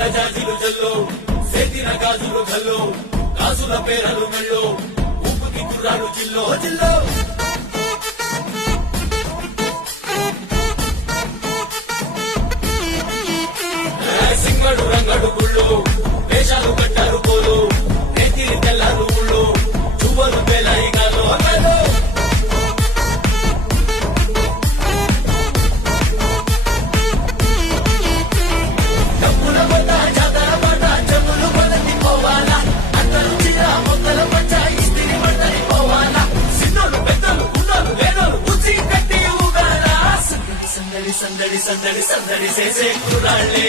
ముత్యాల జాజులు జల్లో సేతిన గాజులు గల్లో గాజుల పేరలు మెల్లో ఉప్పుకి కుర్రాడు జిల్లో జిల్లో సింగడు రంగడు గుళ్ళు వేషాలు కట్టారు పోలు నేతిరి తెల్లారు ఊళ్ళు చువ్వలు పేలాయి గాలో గాలో డబ్బుల పడ్డ జాతర పడ్డ చెప్పులు కొలది పోవాలా అందరూ చీర మొక్కల పచ్చ ఇస్తిరి పడ్డని పోవాలా సిద్ధులు పెద్దలు ఉన్నలు లేనోలు బుజ్జి కట్టి ఊగాలా సందడి సందడి సందడి సందడి సందడి చేసే కుర్రాళ్ళే